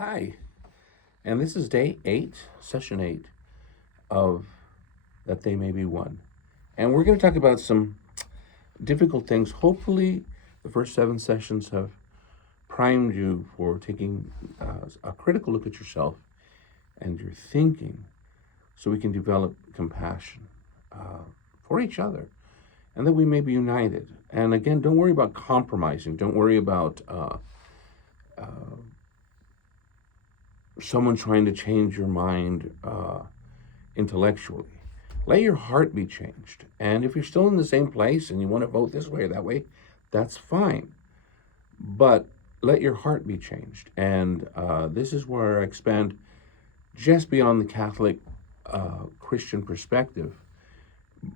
Hi, and this is day 8, session 8 of That They May Be One. And we're going to talk about some difficult things. Hopefully, the first 7 sessions have primed you for taking a critical look at yourself and your thinking so we can develop compassion for each other and that we may be united. And again, don't worry about compromising. Don't worry about someone trying to change your mind intellectually. Let your heart be changed. And if you're still in the same place and you want to vote this way or that way, that's fine. But let your heart be changed. And this is where I expand just beyond the Catholic Christian perspective,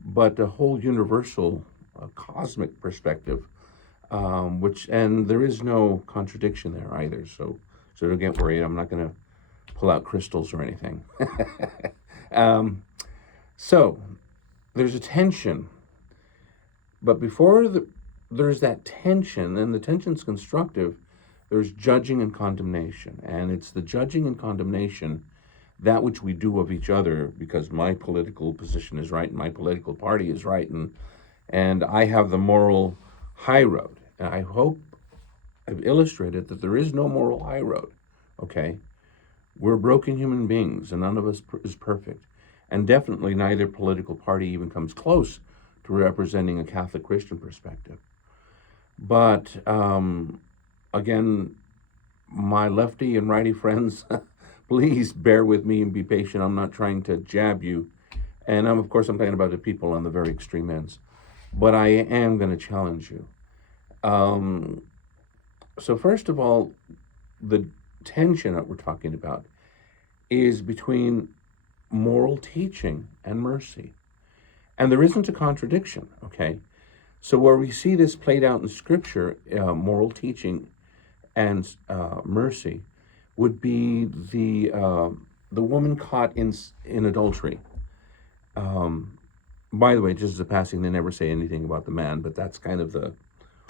but a whole universal cosmic perspective, and there is no contradiction there either. So don't get worried. I'm not going to pull out crystals or anything. So there's a tension, but there's that tension, and the tension's constructive, there's judging and condemnation. And it's the judging and condemnation, that which we do of each other, because my political position is right and my political party is right, and I have the moral high road. And I hope I've illustrated that there is no moral high road, okay? We're broken human beings, and none of us is perfect. And definitely neither political party even comes close to representing a Catholic Christian perspective. But again, my lefty and righty friends, please bear with me and be patient. I'm not trying to jab you. And of course, I'm talking about the people on the very extreme ends. But I am going to challenge you. So first of all, the tension that we're talking about is between moral teaching and mercy. And there isn't a contradiction, okay? So where we see this played out in Scripture, moral teaching and mercy, would be the woman caught in adultery. By the way, just as a passing, they never say anything about the man, but that's kind of the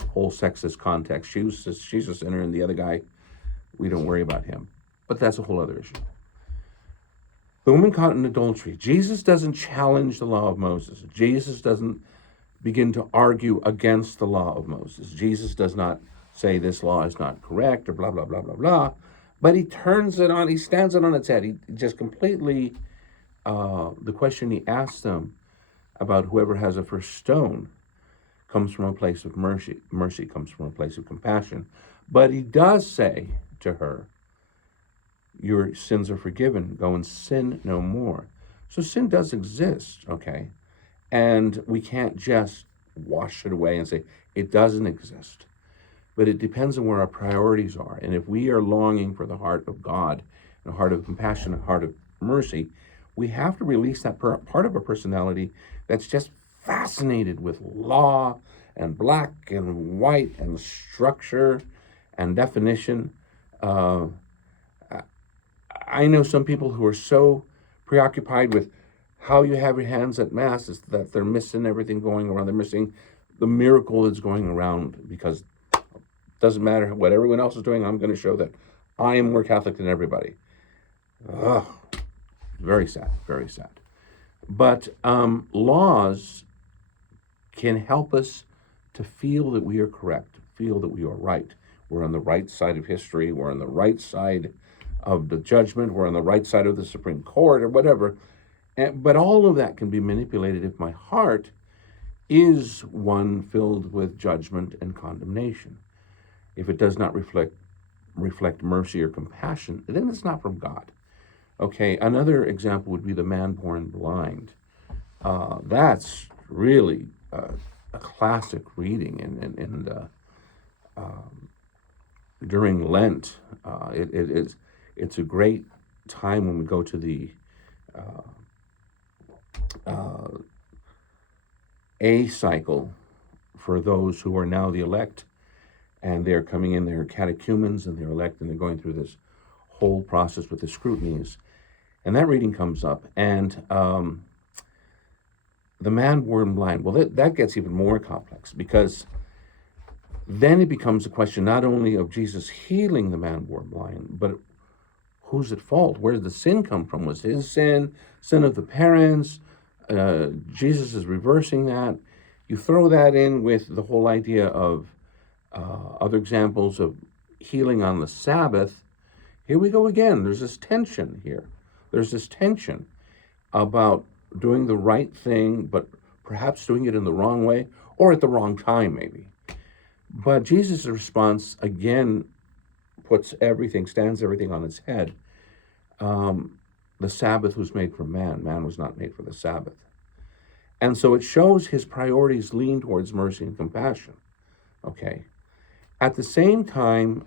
whole sexist context. She's a sinner, and the other guy, we don't worry about him. But that's a whole other issue. The woman caught in adultery. Jesus doesn't challenge the law of Moses. Jesus doesn't begin to argue against the law of Moses. Jesus does not say this law is not correct or blah, blah, blah, blah, blah. But he stands it on its head. He just completely, the question he asks them about whoever has a first stone comes from a place of mercy. Mercy comes from a place of compassion. But he does say to her, your sins are forgiven. Go and sin no more. So sin does exist, okay? And we can't just wash it away and say it doesn't exist. But it depends on where our priorities are. And if we are longing for the heart of God, and a heart of compassion, a heart of mercy, we have to release that part of our personality that's just fascinated with law and black and white and structure and definition. I know some people who are so preoccupied with how you have your hands at Mass is that they're missing everything going around. They're missing the miracle that's going around, because it doesn't matter what everyone else is doing. I'm going to show that I am more Catholic than everybody. Ugh, very sad, very sad. But laws can help us to feel that we are correct, feel that we are right. We're on the right side of history. We're on the right side of the judgment. We're on the right side of the Supreme Court or whatever. But all of that can be manipulated if my heart is one filled with judgment and condemnation. If it does not reflect mercy or compassion, then it's not from God. Okay, another example would be the man born blind. That's really a classic reading, and during Lent, it's a great time when we go to the A cycle for those who are now the elect, and they're coming in, they're catechumens, and they're elect, and they're going through this whole process with the scrutinies. And that reading comes up, and the man born blind, well, that gets even more complex, because then it becomes a question not only of Jesus healing the man born blind, but who's at fault? Where did the sin come from? Was his sin of the parents? Jesus is reversing that. You throw that in with the whole idea of other examples of healing on the Sabbath. Here we go again. There's this tension here. There's this tension about doing the right thing, but perhaps doing it in the wrong way or at the wrong time, maybe. But Jesus' response again stands everything on its head. The Sabbath was made for man. Man was not made for the Sabbath. And so it shows his priorities lean towards mercy and compassion. Okay. At the same time,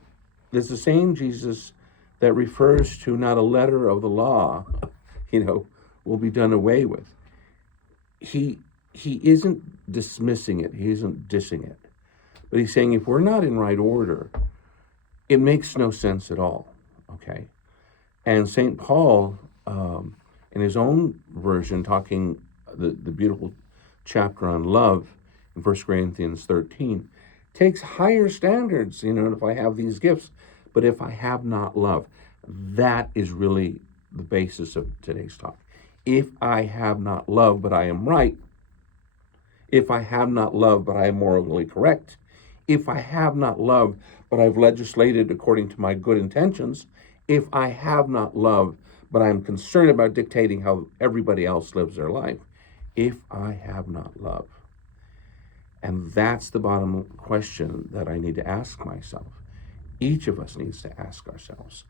there's the same Jesus that refers to not a letter of the law, will be done away with. He isn't dismissing it. He isn't dissing it. But he's saying if we're not in right order, it makes no sense at all. Okay. And St. Paul, in his own version, talking the beautiful chapter on love in 1 Corinthians 13, takes higher standards, if I have these gifts, but if I have not love, that is really the basis of today's talk. If I have not love, but I am right, if I have not love, but I am morally correct, if I have not love, but I've legislated according to my good intentions, if I have not love, but I'm concerned about dictating how everybody else lives their life, if I have not love. And that's the bottom question that I need to ask myself. Each of us needs to ask ourselves.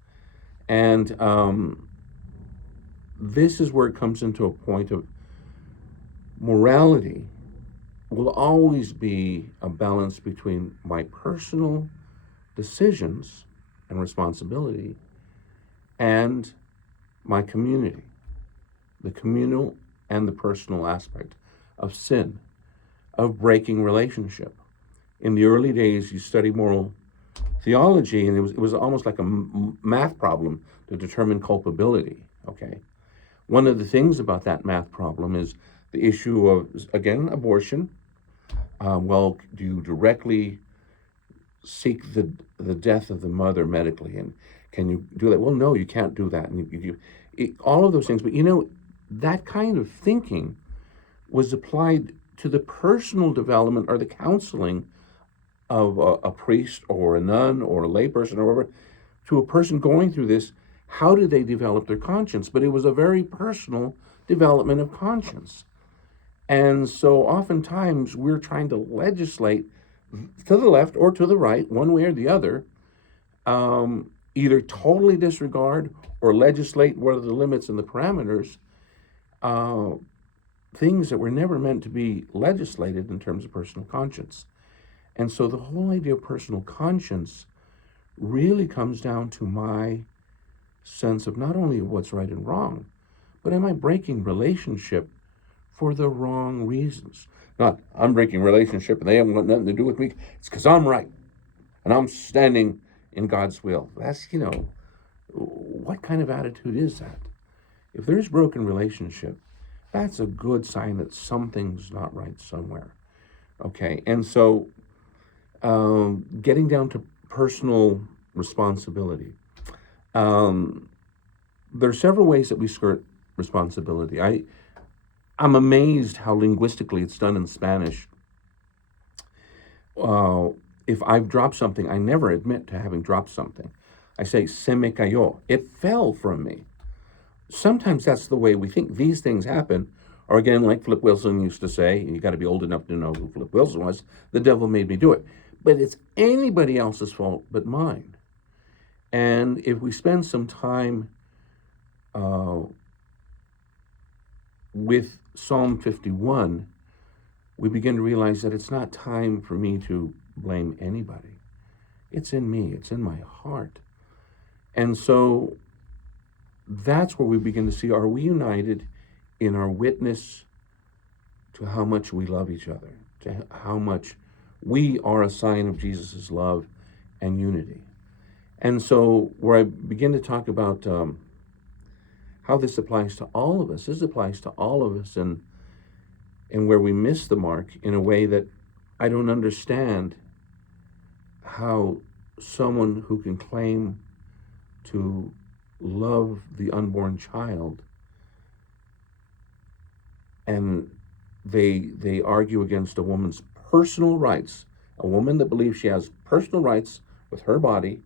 And this is where it comes into a point of morality will always be a balance between my personal decisions and responsibility and my community, the communal and the personal aspect of sin, of breaking relationship. In the early days, you study moral theology, and it was almost like a math problem to determine culpability, okay? One of the things about that math problem is the issue of, again, abortion. Do you directly seek the death of the mother medically, and can you do that? Well, no, you can't do that. And all of those things, but that kind of thinking was applied to the personal development or the counseling of a priest or a nun or a layperson or whatever, to a person going through this. How did they develop their conscience? But it was a very personal development of conscience. And so oftentimes we're trying to legislate to the left or to the right, one way or the other, either totally disregard or legislate what are the limits and the parameters, things that were never meant to be legislated in terms of personal conscience. And so the whole idea of personal conscience really comes down to my sense of not only what's right and wrong, but am I breaking relationship for the wrong reasons? Not, I'm breaking relationship and they haven't got nothing to do with me. It's because I'm right and I'm standing in God's will. That's, what kind of attitude is that? If there's broken relationship, that's a good sign that something's not right somewhere. Okay, and so getting down to personal responsibility. There are several ways that we skirt responsibility. I'm amazed how linguistically it's done in Spanish. If I've dropped something, I never admit to having dropped something. I say, se me cayó. It fell from me. Sometimes that's the way we think. These things happen. Or again, like Flip Wilson used to say, you got to be old enough to know who Flip Wilson was, the devil made me do it. But it's anybody else's fault but mine. And if we spend some time with Psalm 51, we begin to realize that it's not time for me to blame anybody. It's in me. It's in my heart. And so that's where we begin to see, are we united in our witness to how much we love each other, to how much we are a sign of Jesus' love and unity. And so where I begin to talk about how this applies to all of us, and where we miss the mark in a way that I don't understand how someone who can claim to love the unborn child, and they argue against a woman's personal rights, a woman that believes she has personal rights with her body,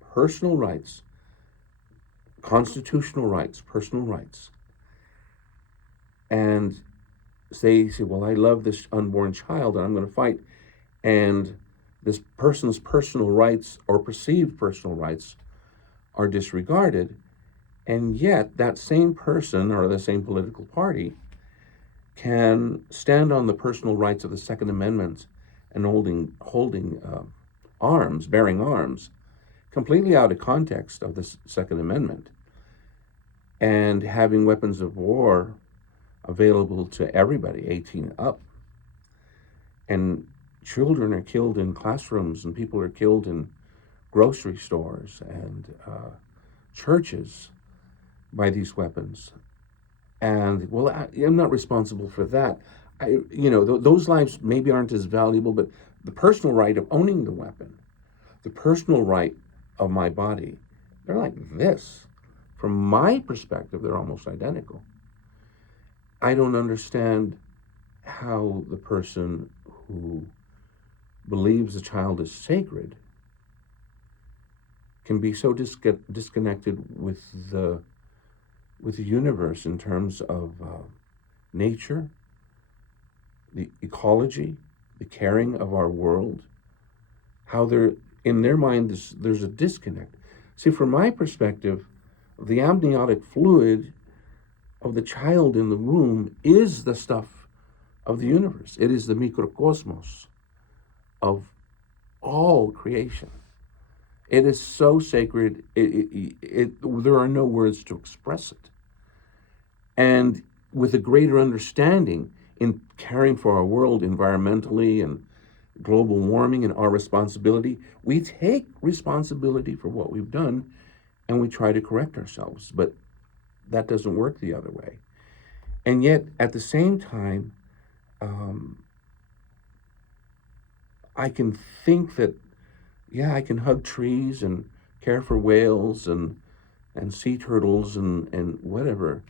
personal rights, constitutional rights, personal rights, and they say, well, I love this unborn child and I'm going to fight, and this person's personal rights or perceived personal rights are disregarded, and yet that same person or the same political party can stand on the personal rights of the Second Amendment and holding arms, bearing arms, completely out of context of the Second Amendment, and having weapons of war available to everybody, 18 and up. And children are killed in classrooms, and people are killed in grocery stores and churches by these weapons. And well, I'm not responsible for that. Those lives maybe aren't as valuable, but the personal right of owning the weapon, the personal right of my body, they're like this. From my perspective, they're almost identical. I don't understand how the person who believes the child is sacred can be so disconnected with the universe in terms of nature, the ecology, the caring of our world. How in their mind there's a disconnect. See, from my perspective, the amniotic fluid of the child in the womb is the stuff of the universe. It is the microcosmos of all creation. It is so sacred, there are no words to express it. And with a greater understanding in caring for our world environmentally and global warming and our responsibility, we take responsibility for what we've done and we try to correct ourselves. But that doesn't work the other way. And yet, at the same time, I can think that, yeah, I can hug trees and care for whales and sea turtles and whatever,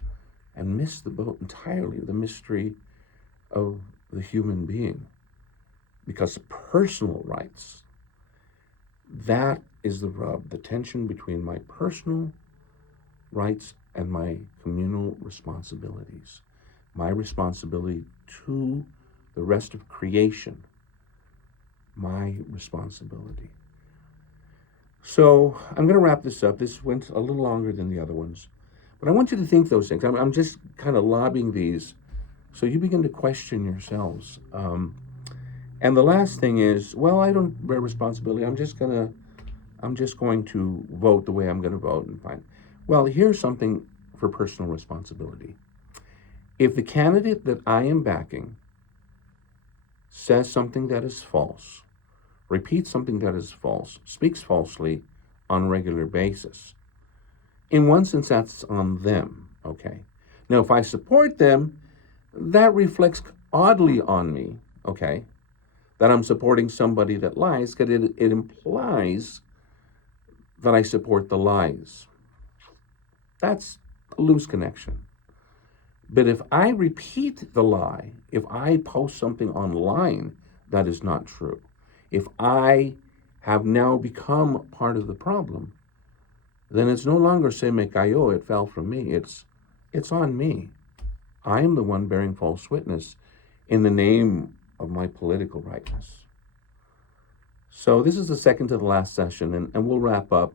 and miss the boat entirely, the mystery of the human being. Because personal rights, that is the rub, the tension between my personal rights and my communal responsibilities. My responsibility to the rest of creation, my responsibility. So I'm going to wrap this up. This went a little longer than the other ones. But I want you to think those things. I'm just kind of lobbing these so you begin to question yourselves. And the last thing is, well, I don't bear responsibility. I'm just going to vote the way I'm going to vote and fine. Well, here's something for personal responsibility. If the candidate that I am backing says something that is false, repeats something that is false, speaks falsely on a regular basis, in one sense, that's on them, okay? Now, if I support them, that reflects oddly on me, okay? That I'm supporting somebody that lies, because it implies that I support the lies. That's a loose connection. But if I repeat the lie, if I post something online that is not true, if I have now become part of the problem, then it's no longer se me cayó, it fell from me. It's on me. I am the one bearing false witness in the name of my political rightness. So this is the second to the last session, and we'll wrap up.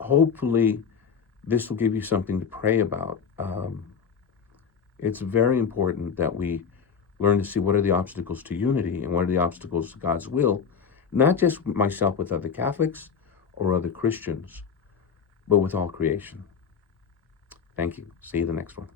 Hopefully, this will give you something to pray about. It's very important that we learn to see what are the obstacles to unity and what are the obstacles to God's will, not just myself with other Catholics or other Christians, but with all creation. Thank you. See you the next one.